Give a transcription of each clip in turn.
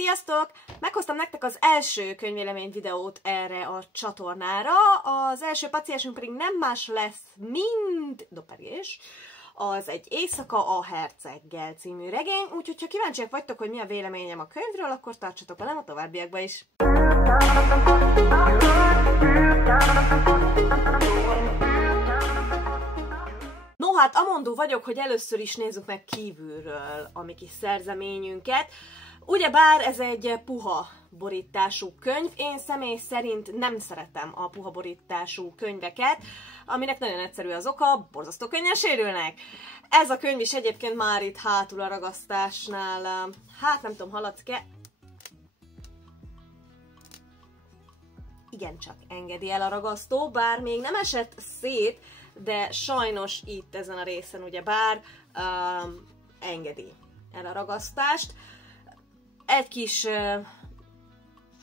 Sziasztok! Meghoztam nektek az első könyvvélemény videót erre a csatornára. Az első paciensünk pedig nem más lesz, mint Doppergés. Az Egy éjszaka a herceggel című regény, úgyhogy ha kíváncsiak vagytok, hogy mi a véleményem a könyvről, akkor tartsatok velem a továbbiakba is. No hát, amondó vagyok, hogy először is nézzük meg kívülről a mi kis szerzeményünket. Ugyebár ez egy puha borítású könyv, én személy szerint nem szeretem a puha borítású könyveket, aminek nagyon egyszerű az oka, borzasztó könnyen sérülnek. Ez a könyv is egyébként már itt hátul a ragasztásnál, hát nem tudom, haladsz-e? Igencsak engedi el a ragasztó, bár még nem esett szét, de sajnos itt ezen a részen ugyebár engedi el a ragasztást. Egy kis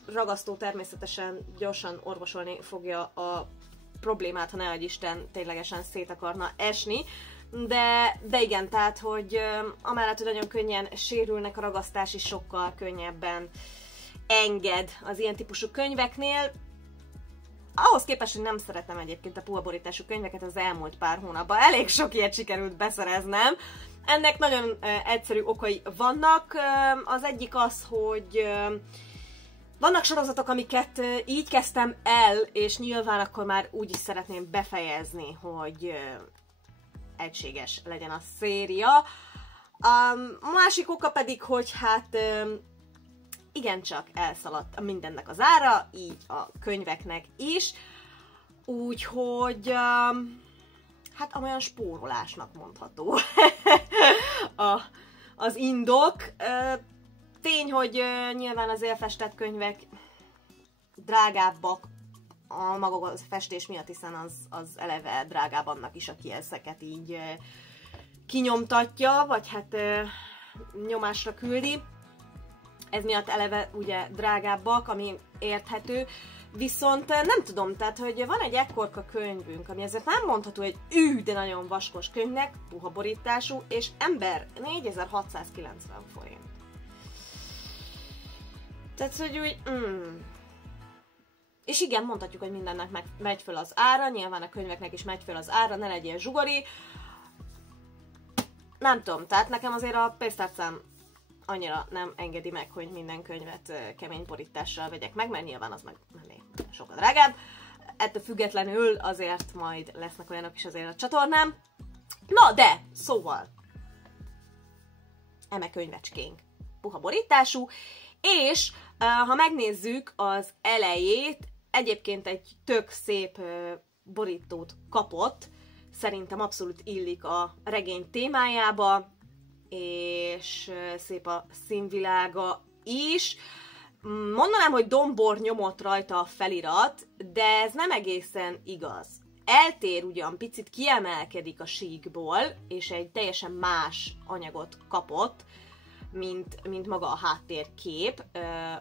ragasztó természetesen gyorsan orvosolni fogja a problémát, ha nehogy Isten ténylegesen szét akarna esni. De igen, tehát, hogy amellett, hogy nagyon könnyen sérülnek, a ragasztás is sokkal könnyebben enged az ilyen típusú könyveknél. Ahhoz képest, hogy nem szeretem egyébként a puha borítású könyveket, az elmúlt pár hónapban elég sok ilyet sikerült beszereznem. Ennek nagyon egyszerű okai vannak. Az egyik az, hogy vannak sorozatok, amiket így kezdtem el, és nyilván akkor már úgy is szeretném befejezni, hogy egységes legyen a széria. A másik oka pedig, hogy hát igencsak elszaladt mindennek az ára, így a könyveknek is, úgyhogy hát amolyan spórolásnak mondható az indok. Tény, hogy nyilván az élfestett könyvek drágábbak a maga festés miatt, hiszen az eleve drágább annak is, aki ezeket így kinyomtatja, vagy hát nyomásra küldi. Ez miatt eleve ugye drágábbak, ami érthető, viszont nem tudom, tehát hogy van egy ekkorka könyvünk, ami ezért nem mondható egy de nagyon vaskos könyvnek, puha borítású, és ember 4690 forint. Tehát, hogy úgy... És igen, mondhatjuk, hogy mindennek megy föl az ára, nyilván a könyveknek is megy föl az ára, ne legyél zsugori. Nem tudom, tehát nekem azért a pénztárcám annyira nem engedi meg, hogy minden könyvet kemény borítással vegyek meg, mert nyilván az meg sokkal drágább. Ettől függetlenül azért majd lesznek olyanok is azért a csatornám. Na de, szóval, eme könyvecskénk puha borítású, és ha megnézzük az elejét, egyébként egy tök szép borítót kapott, szerintem abszolút illik a regény témájába, és szép a színvilága is. Mondanám, hogy dombor nyomott rajta a felirat, de ez nem egészen igaz. Eltér ugyan, picit kiemelkedik a síkból, és egy teljesen más anyagot kapott, mint maga a háttérkép,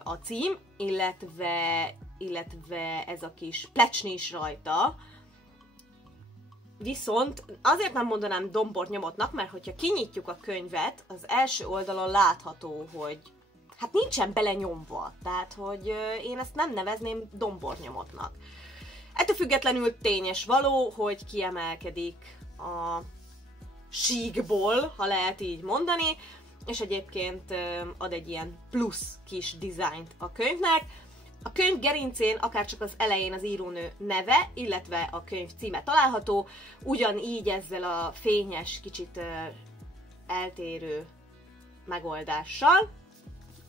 a cím, illetve ez a kis plecsni is rajta. Viszont azért nem mondanám dombor nyomottnak, mert hogyha kinyitjuk a könyvet, az első oldalon látható, hogy hát nincsen belenyomva, tehát hogy én ezt nem nevezném dombor nyomottnak. Ettől függetlenül tényes való, hogy kiemelkedik a síkból, ha lehet így mondani, és egyébként ad egy ilyen plusz kis dizájnt a könyvnek. A könyv gerincén akárcsak az elején az írónő neve, illetve a könyv címe található, ugyanígy ezzel a fényes, kicsit eltérő megoldással.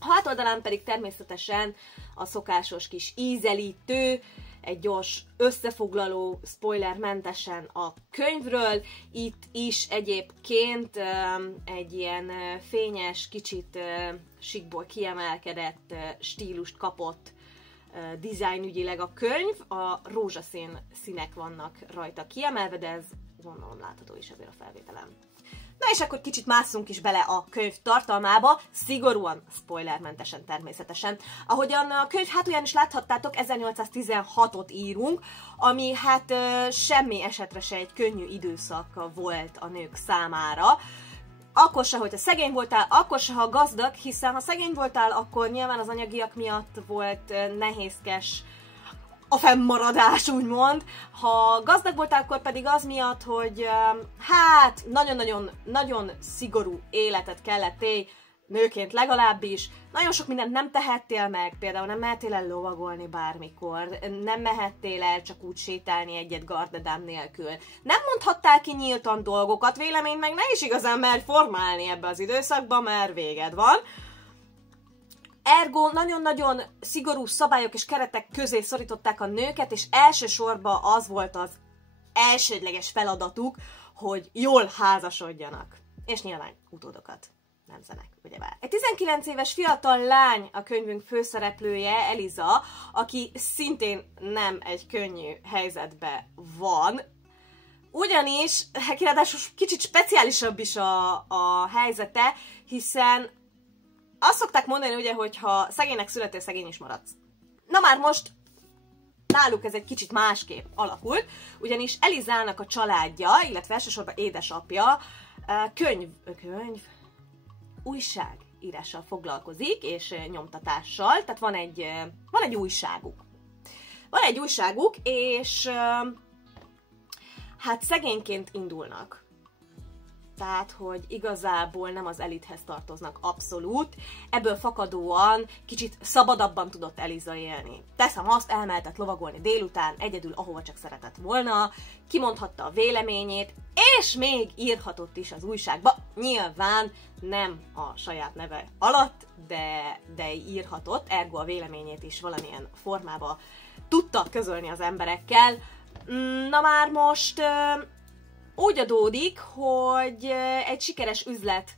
A hátoldalán pedig természetesen a szokásos kis ízelítő, egy gyors összefoglaló, spoilermentesen a könyvről. Itt is egyébként egy ilyen fényes, kicsit síkból kiemelkedett stílust kapott dizájnügyileg a könyv. A rózsaszín színek vannak rajta kiemelve, de ez gondolom látható is azért a felvételem. Na és akkor kicsit másszunk is bele a könyv tartalmába, szigorúan spoilermentesen természetesen. Ahogyan a könyv hátulján is láthattátok, 1816-ot írunk, ami hát semmi esetre se egy könnyű időszak volt a nők számára. akkor se, hogyha szegény voltál, akkor se, ha gazdag, hiszen ha szegény voltál, akkor nyilván az anyagiak miatt volt nehézkes a fennmaradás, úgymond. Ha gazdag voltál, akkor pedig az miatt, hogy hát nagyon szigorú életet kellett élni, nőként legalábbis. Nagyon sok mindent nem tehettél meg, például nem mehettél el lovagolni bármikor, nem mehettél el csak úgy sétálni egyet gardedám nélkül. Nem mondhattál ki nyíltan dolgokat, véleményt meg ne is igazán merj formálni ebbe az időszakba, mert véged van. Ergo nagyon-nagyon szigorú szabályok és keretek közé szorították a nőket, és elsősorban az volt az elsődleges feladatuk, hogy jól házasodjanak. És nyilván utódokat nemzenek, ugyebár. Egy 19 éves fiatal lány a könyvünk főszereplője, Eliza, aki szintén nem egy könnyű helyzetben van, ugyanis, ráadásul kicsit speciálisabb is a helyzete, hiszen azt szokták mondani, ugye, hogy ha szegénynek születél, szegény is maradsz. Na már most náluk ez egy kicsit másképp alakult, ugyanis Elizának a családja, illetve elsősorban édesapja újságírással foglalkozik, és nyomtatással, tehát van egy újságuk. Van egy újságuk, és hát szegényként indulnak. Tehát, hogy igazából nem az elithez tartoznak abszolút, ebből fakadóan kicsit szabadabban tudott Eliza élni. Teszem azt, elmehetett lovagolni délután, egyedül, ahova csak szeretett volna, kimondhatta a véleményét, és még írhatott is az újságba, nyilván nem a saját neve alatt, de írhatott, ergo a véleményét is valamilyen formában tudta közölni az emberekkel. Na már most úgy adódik, hogy egy sikeres üzlet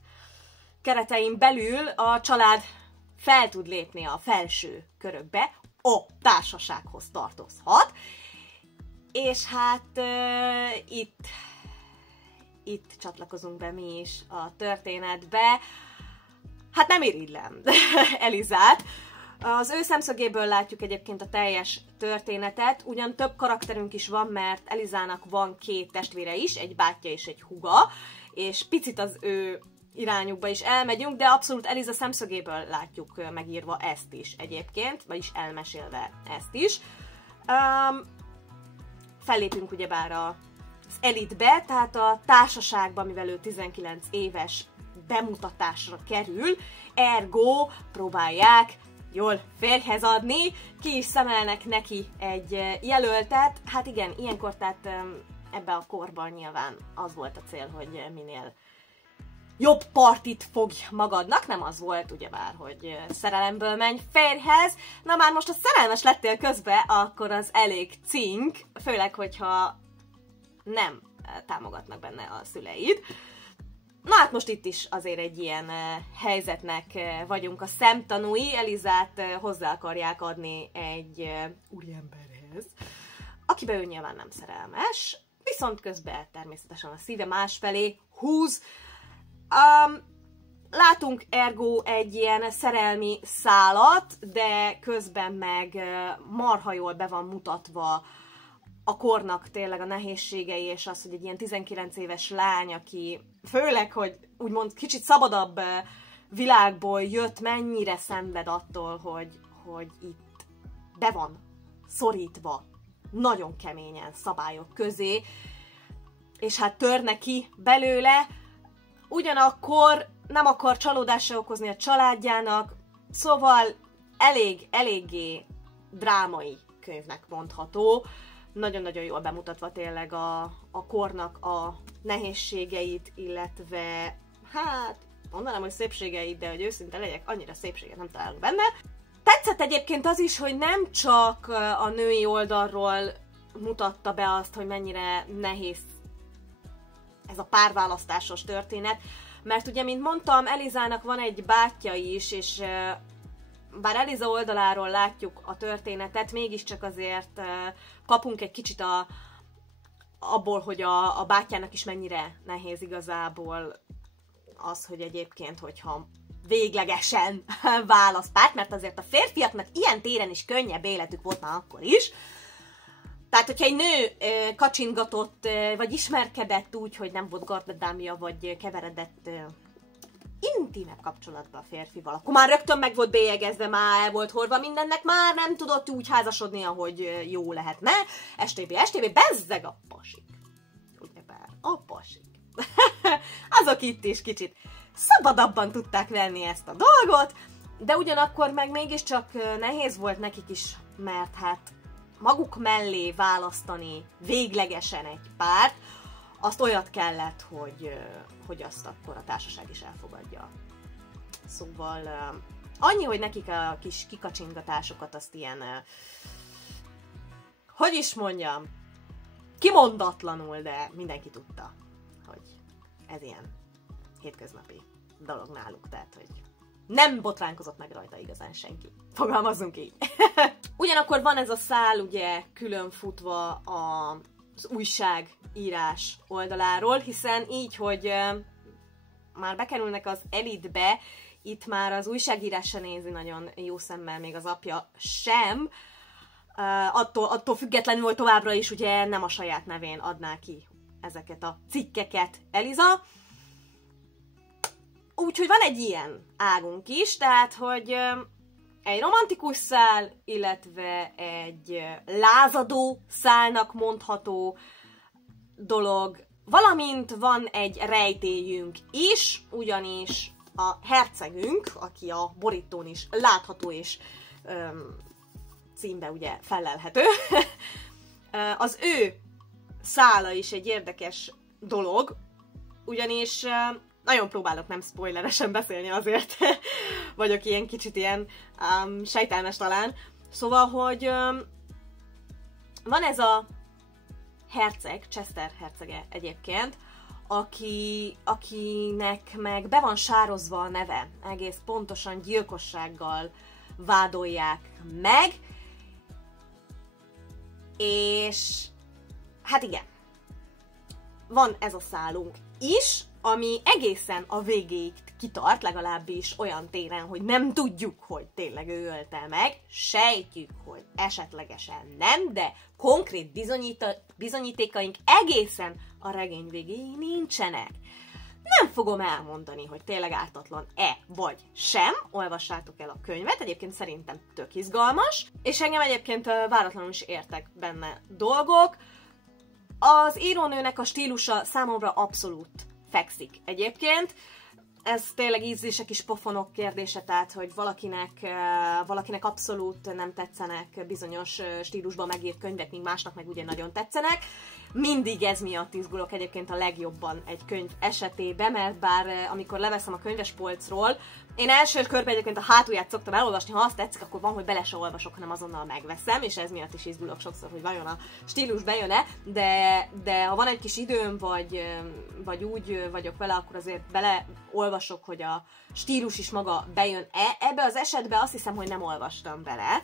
keretein belül a család fel tud lépni a felső körökbe, a társasághoz tartozhat, és hát itt csatlakozunk be mi is a történetbe. Hát nem irigylem Elizát. Az ő szemszögéből látjuk egyébként a teljes történetet, ugyan több karakterünk is van, mert Elizának van 2 testvére is, egy bátyja és egy húga, és picit az ő irányukba is elmegyünk, de abszolút Eliza szemszögéből látjuk megírva ezt is egyébként, vagyis elmesélve ezt is. Fellépünk ugyebár az elitbe, tehát a társaságban, mivel ő 19 éves, bemutatásra kerül, ergo próbálják jól férjhez adni, ki is szemelnek neki egy jelöltet. Hát igen, ilyenkor, tehát ebben a korban nyilván az volt a cél, hogy minél jobb partit fogj magadnak, nem az volt ugyebár, hogy szerelemből menj férjhez. Na már most, ha szerelmes lettél közbe, akkor az elég cink, főleg, hogyha nem támogatnak benne a szüleid. Na hát most itt is azért egy ilyen helyzetnek vagyunk a szemtanúi. Elizát hozzá akarják adni egy úriemberhez, akiben ő nyilván nem szerelmes, viszont közben természetesen a szíve másfelé húz. Látunk ergo egy ilyen szerelmi szálat, de közben meg marha jól be van mutatva a kornak tényleg a nehézségei, és az, hogy egy ilyen 19 éves lány, aki főleg, hogy úgymond kicsit szabadabb világból jött, mennyire szenved attól, hogy itt be van szorítva nagyon keményen szabályok közé, és hát tör neki belőle, ugyanakkor nem akar csalódást okozni a családjának, szóval eléggé drámai könyvnek mondható, nagyon-nagyon jól bemutatva tényleg a kornak a nehézségeit, illetve hát mondanám, hogy szépségeit, de hogy őszinte legyek, annyira szépséget nem találunk benne. Tetszett egyébként az is, hogy nem csak a női oldalról mutatta be azt, hogy mennyire nehéz ez a párválasztásos történet, mert ugye, mint mondtam, Elizának van egy bátyja is, és bár Eliza oldaláról látjuk a történetet, mégiscsak azért kapunk egy kicsit abból, hogy a bátyjának is mennyire nehéz igazából az, hogy egyébként, hogyha véglegesen választ párt, mert azért a férfiaknak ilyen téren is könnyebb életük volt már akkor is. Tehát, hogyha egy nő kacsingatott, vagy ismerkedett úgy, hogy nem volt gardadámja, vagy keveredett intimebb kapcsolatba a férfival, akkor már rögtön meg volt bélyegezve, már el volt hordva mindennek, már nem tudott úgy házasodni, ahogy jó lehetne. STB, bezzeg a pasik. Ugyebár, a pasik. Azok itt is kicsit szabadabban tudták venni ezt a dolgot, de ugyanakkor meg mégiscsak nehéz volt nekik is, mert hát maguk mellé választani véglegesen egy párt, azt olyat kellett, hogy azt akkor a társaság is elfogadja. Szóval annyi, hogy nekik a kis kikacsingatásokat azt ilyen, hogy is mondjam, kimondatlanul, de mindenki tudta, hogy ez ilyen hétköznapi dolog náluk, tehát hogy nem botránkozott meg rajta igazán senki. Fogalmazzunk így. Ugyanakkor van ez a szál ugye külön futva az újságírás oldaláról, hiszen így, hogy már bekerülnek az elitbe, itt már az újságírás se nézi nagyon jó szemmel, még az apja sem. Attól függetlenül, hogy továbbra is ugye nem a saját nevén adná ki ezeket a cikkeket Eliza. Úgyhogy van egy ilyen águnk is, tehát, hogy egy romantikus szál, illetve egy lázadó szálnak mondható dolog, valamint van egy rejtélyünk is, ugyanis a hercegünk, aki a borítón is látható és címbe ugye fellelhető, az ő szála is egy érdekes dolog, ugyanis nagyon próbálok nem spoileresen beszélni, azért vagyok ilyen kicsit ilyen sejtelmes talán. Szóval, hogy van ez a herceg, Chester hercege egyébként, akinek meg be van sározva a neve, egész pontosan gyilkossággal vádolják meg, és hát igen, van ez a szálunk is, ami egészen a végéig kitart, legalábbis olyan téren, hogy nem tudjuk, hogy tényleg ő ölte meg, sejtjük, hogy esetlegesen nem, de konkrét bizonyítékaink egészen a regény végéig nincsenek. Nem fogom elmondani, hogy tényleg ártatlan-e vagy sem, olvassátok el a könyvet, egyébként szerintem tök izgalmas, és engem egyébként váratlanul is értek benne dolgok. Az írónőnek a stílusa számomra abszolút fekszik egyébként. Ez tényleg ízlések is pofonok kérdése, tehát, hogy valakinek abszolút nem tetszenek bizonyos stílusban megírt könyvek, míg másnak meg ugye nagyon tetszenek. Mindig ez miatt izgulok egyébként a legjobban egy könyv esetében, mert bár amikor leveszem a könyvespolcról, én első körben egyébként a hátulját szoktam elolvasni, ha azt tetszik, akkor van, hogy bele se olvasok, hanem azonnal megveszem, és ez miatt is izgulok sokszor, hogy vajon a stílus bejön-e, de ha van egy kis időm, vagy úgy vagyok vele, akkor azért beleolvasok, hogy a stílus is maga bejön-e. Ebbe az esetben azt hiszem, hogy nem olvastam bele.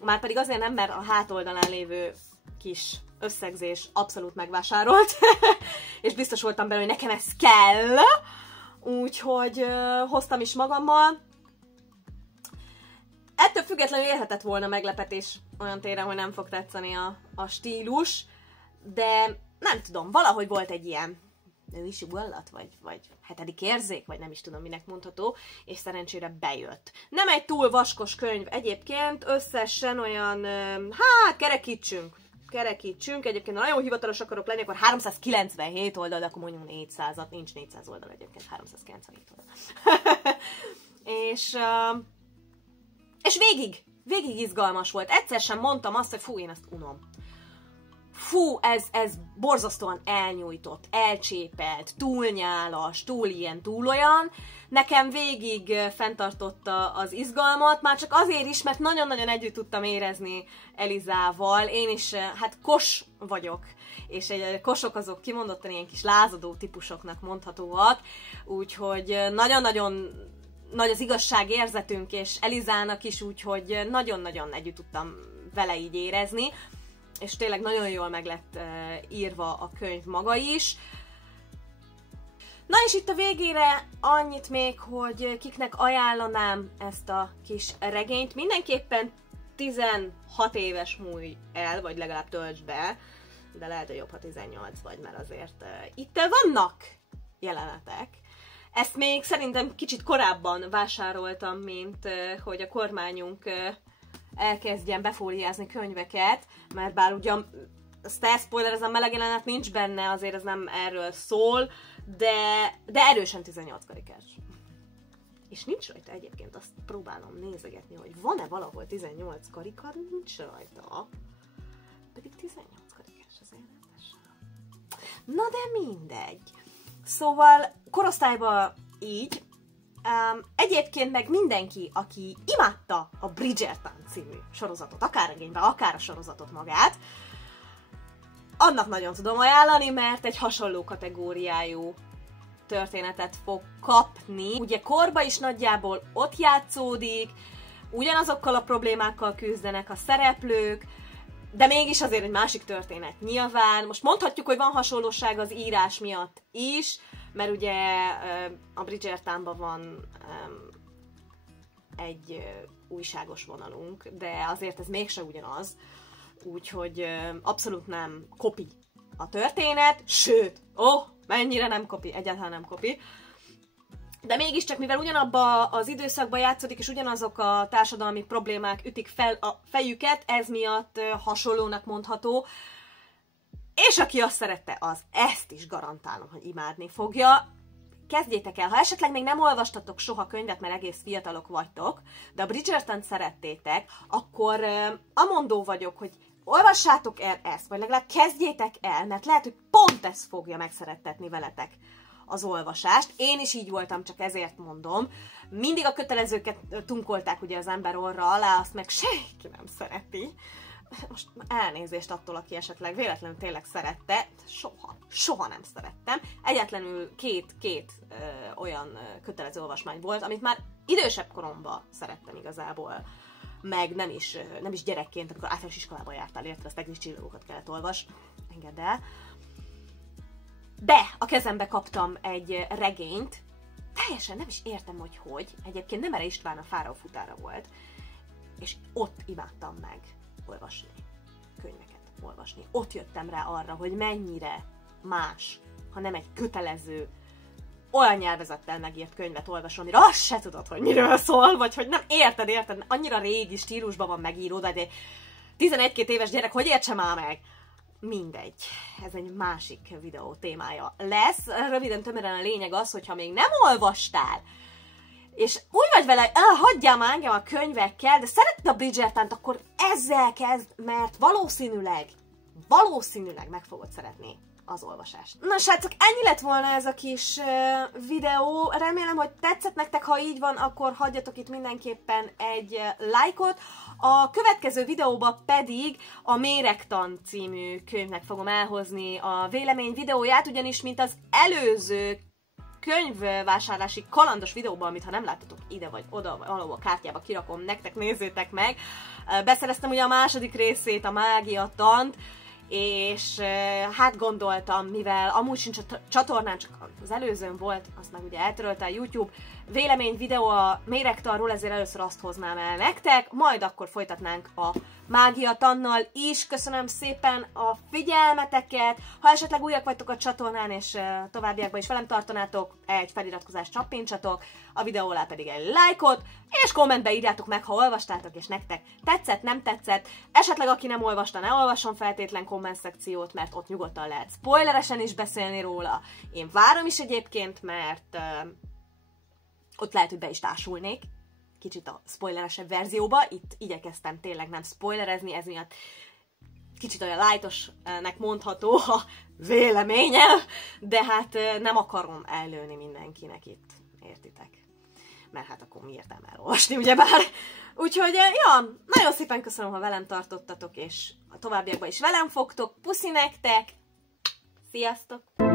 Márpedig azért nem, mert a hátoldalán lévő kis összegzés abszolút megvásárolt, és biztos voltam benne, hogy nekem ez kell, úgyhogy hoztam is magammal. Ettől függetlenül érhetett volna meglepetés olyan téren, hogy nem fog tetszeni a stílus, de nem tudom, valahogy volt egy ilyen női sugallat, vagy hetedik érzék, vagy nem is tudom, minek mondható, és szerencsére bejött. Nem egy túl vaskos könyv egyébként, összesen olyan, hát kerekítsünk, egyébként ha nagyon hivatalos akarok lenni, akkor 397 oldal, de akkor mondjuk 400-at, nincs 400 oldal egyébként, 397 oldal. és végig izgalmas volt. Egyszer sem mondtam azt, hogy fú, én ezt unom. Fú, ez borzasztóan elnyújtott, elcsépelt, túl nyálas, túl ilyen, túl olyan. Nekem végig fenntartotta az izgalmat, már csak azért is, mert nagyon-nagyon együtt tudtam érezni Elizával. Én is, hát kos vagyok, és kosok azok kimondottan ilyen kis lázadó típusoknak mondhatóak, úgyhogy nagyon-nagyon nagy az igazságérzetünk, és Elizának is, úgyhogy nagyon-nagyon együtt tudtam vele így érezni, és tényleg nagyon jól meg lett írva a könyv maga is. Na és itt a végére annyit még, hogy kiknek ajánlanám ezt a kis regényt. Mindenképpen 16 éves múlj el, vagy legalább töltsd be, de lehet, hogy jobb, ha 18 vagy, mert azért itt vannak jelenetek. Ezt még szerintem kicsit korábban vásároltam, mint hogy a kormányunk elkezdjen befóliázni könyveket, mert bár ugyan spoiler, ez a meleg jelenet nincs benne, azért ez nem erről szól, de erősen 18 karikás. És nincs rajta egyébként, azt próbálom nézegetni, hogy van-e valahol 18 karika, nincs rajta. Pedig 18 karikás az rendesen. Na de mindegy. Szóval korosztályban így. Egyébként meg mindenki, aki imádta a Bridgerton című sorozatot, akár regényben, akár a sorozatot magát, annak nagyon tudom ajánlani, mert egy hasonló kategóriájú történetet fog kapni. Ugye korba is nagyjából ott játszódik, ugyanazokkal a problémákkal küzdenek a szereplők, de mégis azért egy másik történet nyilván. Most mondhatjuk, hogy van hasonlóság az írás miatt is, mert ugye a Bridgertonban van egy újságos vonalunk, de azért ez mégse ugyanaz. Úgyhogy abszolút nem kopi a történet, sőt, mennyire nem kopi, egyáltalán nem kopi. De mégiscsak, mivel ugyanabba az időszakban játszódik, és ugyanazok a társadalmi problémák ütik fel a fejüket, ez miatt hasonlónak mondható. És aki azt szerette, az ezt is garantálom, hogy imádni fogja. Kezdjétek el, ha esetleg még nem olvastatok soha könyvet, mert egész fiatalok vagytok, de a Bridgertont szerettétek, akkor amondó vagyok, hogy olvassátok el ezt, vagy legalább kezdjétek el, mert lehet, hogy pont ez fogja megszerettetni veletek az olvasást. Én is így voltam, csak ezért mondom. Mindig a kötelezőket tunkolták ugye az ember orra alá, azt meg senki nem szereti. Most elnézést attól, aki esetleg véletlenül tényleg szerette, soha nem szerettem. Egyetlenül két olyan kötelező olvasmány volt, amit már idősebb koromban szerettem igazából, meg nem is gyerekként, amikor általános iskolába jártál, érted, azt egész csillagokat kellett olvasni, engedd el. De a kezembe kaptam egy regényt, teljesen nem is értem, hogy egyébként Nemere István a Fáraó futára volt, és ott imádtam meg olvasni, könyveket olvasni. Ott jöttem rá arra, hogy mennyire más, ha nem egy kötelező, olyan nyelvezettel megírt könyvet olvasom, amire azt se tudod, hogy miről szól, vagy hogy nem érted, annyira régi stílusban van megírva, de egy 11-2 éves gyerek hogy értse már meg? Mindegy. Ez egy másik videó témája lesz. Röviden tömören a lényeg az, hogyha még nem olvastál, és úgy vagy vele, hagyjál már engem a könyvekkel, de szereted a Bridgertont, akkor ezzel kezd, mert valószínűleg meg fogod szeretni az olvasást. Na srácok, ennyi lett volna ez a kis videó. Remélem, hogy tetszett nektek, ha így van, akkor hagyjatok itt mindenképpen egy lájkot. A következő videóban pedig a Méregtan című könyvnek fogom elhozni a vélemény videóját, ugyanis mint az előző könyvvásárlási kalandos videóban, amit ha nem láttatok ide vagy oda, vagy valahol a kártyába kirakom, nektek nézzétek meg. Beszereztem ugye a második részét, a Mágiatant, és hát gondoltam, mivel amúgy sincs a csatornán, csak az előzőn volt, azt meg ugye eltörölte a YouTube, vélemény videó a Méregtanról, ezért először azt hoznám el nektek, majd akkor folytatnánk a Mágiatannal is. Köszönöm szépen a figyelmeteket, ha esetleg újak vagytok a csatornán, és továbbiakban is velem tartanátok, egy feliratkozást csappintsatok, a videó alá pedig egy lájkot, és kommentbe írjátok meg, ha olvastátok, és nektek tetszett, nem tetszett. Esetleg aki nem olvasta, ne olvasson feltétlen komment szekciót, mert ott nyugodtan lehet spoileresen is beszélni róla. Én várom is egyébként, mert ott lehet, hogy be is társulnék kicsit a spoileresebb verzióba. Itt igyekeztem tényleg nem spoilerezni, ez miatt kicsit olyan lightosnek mondható a véleményem, de hát nem akarom ellőni mindenkinek itt, értitek? Mert hát akkor mi értem elolvasni, ugyebár. Úgyhogy, ja, nagyon szépen köszönöm, ha velem tartottatok, és a továbbiakban is velem fogtok. Puszi nektek! Sziasztok!